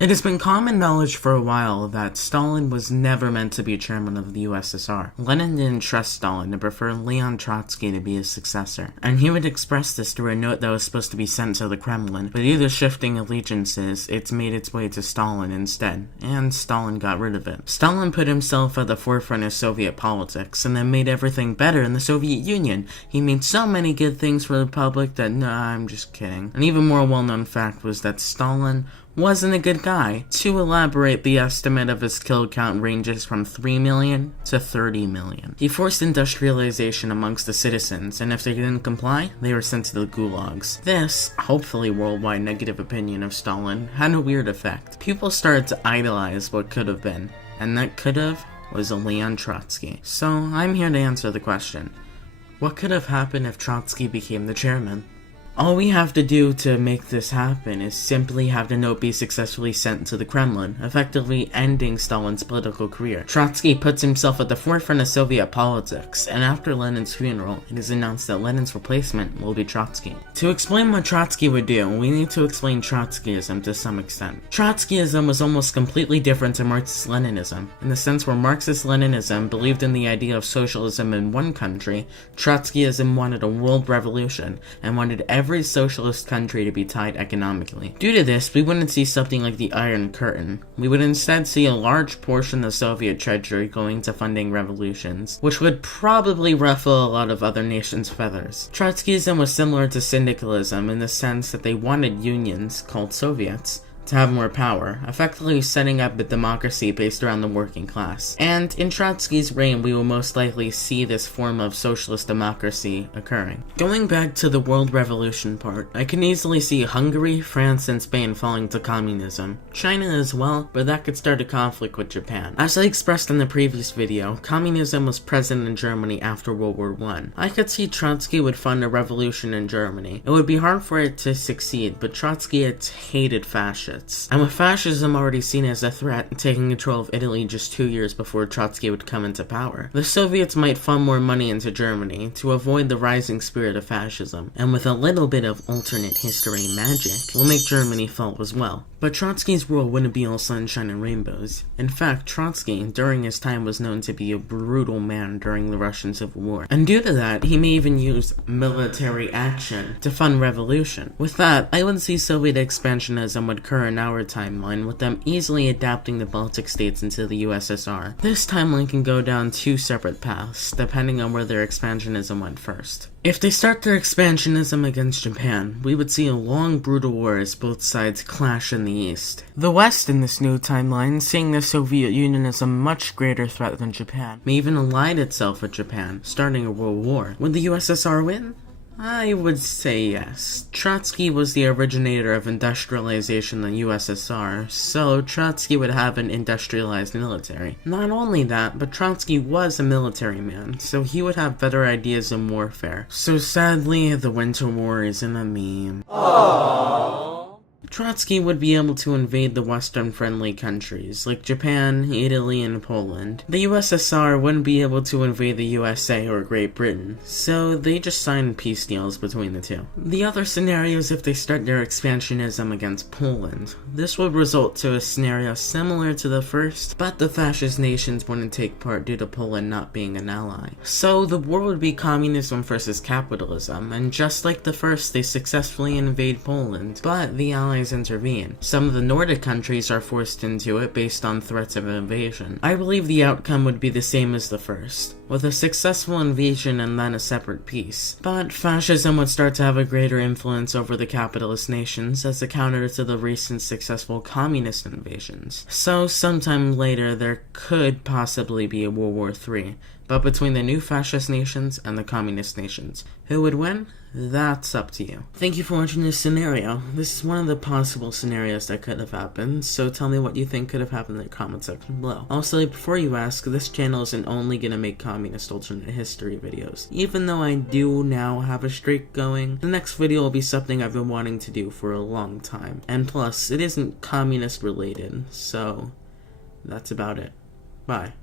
It has been common knowledge for a while that Stalin was never meant to be chairman of the USSR. Lenin didn't trust Stalin and preferred Leon Trotsky to be his successor, and he would express this through a note that was supposed to be sent to the Kremlin, but due to shifting allegiances, it's made its way to Stalin instead, and Stalin got rid of it. Stalin put himself at the forefront of Soviet politics, and then made everything better in the Soviet Union. He made so many good things for the public that, nah, I'm just kidding. An even more well-known fact was that Stalin wasn't a good guy. To elaborate, the estimate of his kill count ranges from 3 million to 30 million. He forced industrialization amongst the citizens, and if they didn't comply, they were sent to the gulags. This, hopefully worldwide negative opinion of Stalin, had a weird effect. People started to idolize what could have been, and that could have was a Leon Trotsky. So I'm here to answer the question. What could have happened if Trotsky became the chairman? All we have to do to make this happen is simply have the note be successfully sent to the Kremlin, effectively ending Stalin's political career. Trotsky puts himself at the forefront of Soviet politics, and after Lenin's funeral, it is announced that Lenin's replacement will be Trotsky. To explain what Trotsky would do, we need to explain Trotskyism to some extent. Trotskyism was almost completely different to Marxist-Leninism, in the sense where Marxist-Leninism believed in the idea of socialism in one country, Trotskyism wanted a world revolution, and wanted every socialist country to be tied economically. Due to this, we wouldn't see something like the Iron Curtain. We would instead see a large portion of the Soviet treasury going to funding revolutions, which would probably ruffle a lot of other nations' feathers. Trotskyism was similar to syndicalism in the sense that they wanted unions, called Soviets, to have more power, effectively setting up a democracy based around the working class. And in Trotsky's reign, we will most likely see this form of socialist democracy occurring. Going back to the world revolution part, I can easily see Hungary, France, and Spain falling to communism. China as well, but that could start a conflict with Japan. As I expressed in the previous video, communism was present in Germany after World War I. I could see Trotsky would fund a revolution in Germany. It would be hard for it to succeed, but Trotskyites hated fascists. And with fascism already seen as a threat, taking control of Italy just 2 years before Trotsky would come into power, the Soviets might fund more money into Germany to avoid the rising spirit of fascism, and with a little bit of alternate history magic, will make Germany fall as well. But Trotsky's rule wouldn't be all sunshine and rainbows. In fact, Trotsky, during his time, was known to be a brutal man during the Russian Civil War, and due to that, he may even use military action to fund revolution. With that, I would see Soviet expansionism would occur in our timeline, with them easily adapting the Baltic states into the USSR. This timeline can go down 2 separate paths, depending on where their expansionism went first. If they start their expansionism against Japan, we would see a long, brutal war as both sides clash in the East. The West in this new timeline, seeing the Soviet Union as a much greater threat than Japan, may even ally itself with Japan, starting a world war. Would the USSR win? I would say yes. Trotsky was the originator of industrialization in the USSR, so Trotsky would have an industrialized military. Not only that, but Trotsky was a military man, so he would have better ideas in warfare. So sadly, the Winter War isn't a meme. Aww. Trotsky would be able to invade the Western-friendly countries, like Japan, Italy, and Poland. The USSR wouldn't be able to invade the USA or Great Britain, so they just signed peace deals between the two. The other scenario is if they start their expansionism against Poland. This would result to a scenario similar to the first, but the fascist nations wouldn't take part due to Poland not being an ally. So the war would be communism versus capitalism, and just like the first, they successfully invade Poland, but the Allies intervene. Some of the Nordic countries are forced into it based on threats of invasion. I believe the outcome would be the same as the first, with a successful invasion and then a separate peace. But fascism would start to have a greater influence over the capitalist nations as a counter to the recent successful communist invasions. So sometime later there could possibly be a World War III, but between the new fascist nations and the communist nations. Who would win? That's up to you. Thank you for watching this scenario. This is one of the possible scenarios that could have happened, so tell me what you think could have happened in the comment section below. Also, before you ask, this channel isn't only gonna make communist alternate history videos. Even though I do now have a streak going, the next video will be something I've been wanting to do for a long time. And plus, it isn't communist related, so that's about it. Bye.